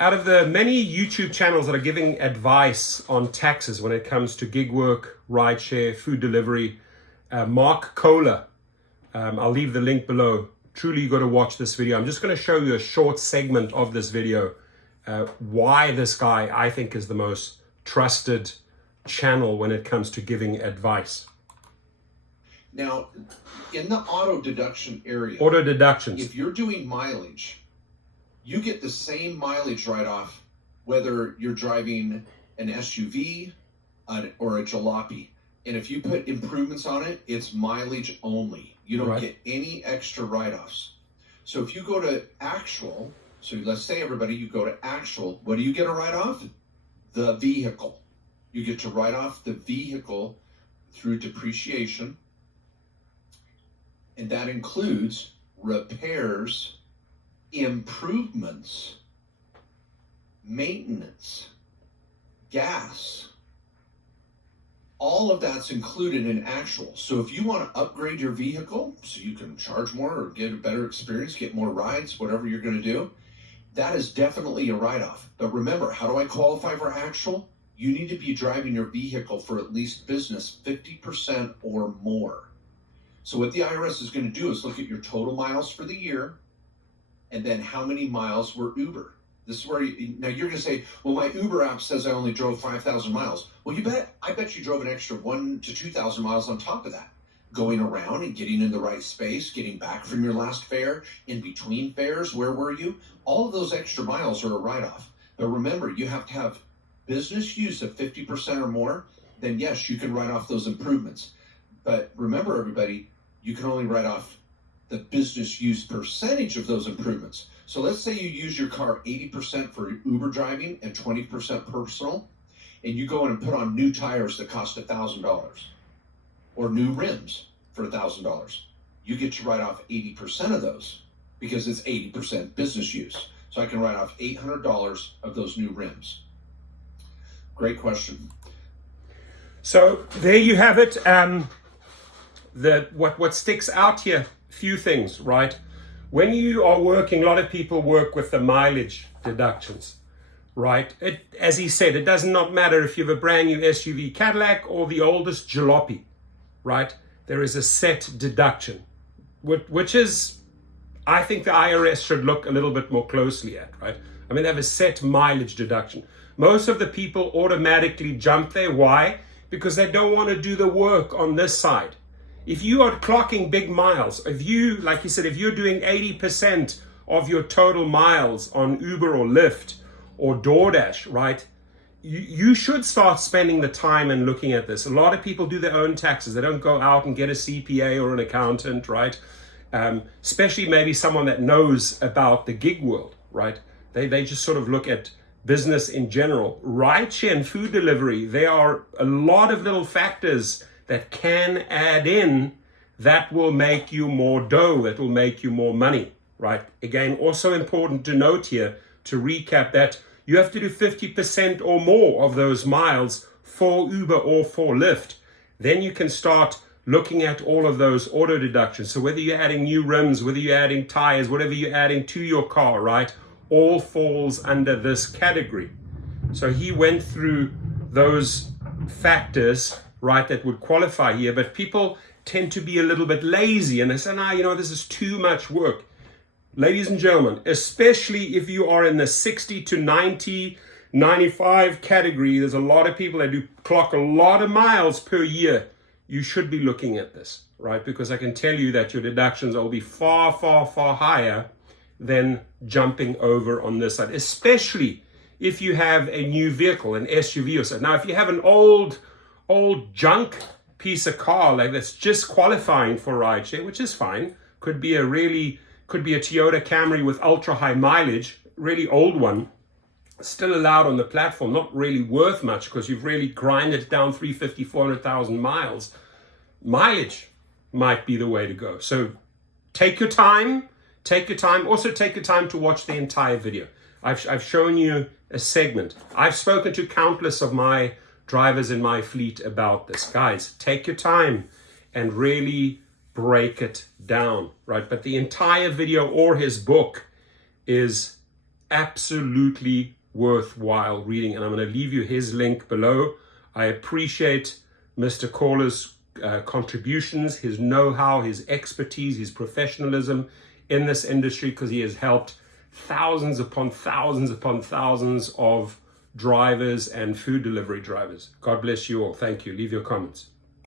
Out of the many YouTube channels that are giving advice on taxes when it comes to gig work, rideshare, food delivery, Mark Kohler, I'll leave the link below. Truly, you got to watch this video. I'm just going to show you a short segment of this video, why this guy, I think, is the most trusted channel when it comes to giving advice. Now, in the auto deduction area, auto deductions, if you're doing mileage, you get the same mileage write-off whether you're driving an SUV or a jalopy. And if you put improvements on it, it's mileage only. You don't get any extra write-offs. So if you go to actual, so let's say everybody, you go to actual, what do you get a write-off? The vehicle. You get to write off the vehicle through depreciation. And that includes repairs, improvements, maintenance, gas. All of that's included in actual. So if you want to upgrade your vehicle so you can charge more or get a better experience, get more rides, whatever you're going to do, that is definitely a write-off. But remember, how do I qualify for actual? You need to be driving your vehicle for at least business 50% or more. So what the IRS is going to do is look at your total miles for the year and then how many miles were Uber. This is where now you're going to say, well, my Uber app says I only drove 5,000 miles. Well, I bet you drove an extra 1,000 to 2,000 miles on top of that, going around and getting in the right space, getting back from your last fare, in between fares, where were you? All of those extra miles are a write-off. But remember, you have to have business use of 50% or more, then yes, you can write off those improvements. But remember, everybody, you can only write off the business use percentage of those improvements. So let's say you use your car 80% for Uber driving and 20% personal, and you go in and put on new tires that cost $1,000 or new rims for $1,000. You get to write off 80% of those because it's 80% business use. So I can write off $800 of those new rims. Great question. So there you have it. What sticks out here, few things, right? When you are working, a lot of people work with the mileage deductions, right? As he said, it does not matter if you have a brand new SUV Cadillac or the oldest jalopy, right? There is a set deduction, which is, I think the IRS should look a little bit more closely at, right? I mean, they have a set mileage deduction. Most of the people automatically jump there. Why? Because they don't want to do the work on this side. If you are clocking big miles, if you, like you said, if you're doing 80% of your total miles on Uber or Lyft or DoorDash, right? You should start spending the time and looking at this. A lot of people do their own taxes. They don't go out and get a CPA or an accountant, right? Especially maybe someone that knows about the gig world, right? They just sort of look at business in general. Rideshare and food delivery, there are a lot of little factors that can add in that will make you more dough, that will make you more money, right? Again, also important to note here, to recap, that you have to do 50% or more of those miles for Uber or for Lyft. Then you can start looking at all of those auto deductions. So whether you're adding new rims, whether you're adding tires, whatever you're adding to your car, right? All falls under this category. So he went through those factors, right, that would qualify here, but people tend to be a little bit lazy and they say, nah, this is too much work. Ladies and gentlemen, especially if you are in the 60 to 90, 95 category, there's a lot of people that do clock a lot of miles per year. You should be looking at this, right? Because I can tell you that your deductions will be far, far, far higher than jumping over on this side, especially if you have a new vehicle, an SUV or so. Now, if you have an old junk piece of car like that's just qualifying for rideshare, which is fine, could be a Toyota Camry with ultra high mileage, really old one, still allowed on the platform, not really worth much because you've really grinded it down 350, 400,000 miles. Mileage might be the way to go. So take your time. Also take your time to watch the entire video. I've shown you a segment. I've spoken to countless of my drivers in my fleet about this. Guys, take your time and really break it down, right? But the entire video or his book is absolutely worthwhile reading. And I'm going to leave you his link below. I appreciate Mr. Caller's contributions, his know-how, his expertise, his professionalism in this industry, because he has helped thousands upon thousands upon thousands of drivers and food delivery drivers. God bless you all. Thank you. Leave your comments.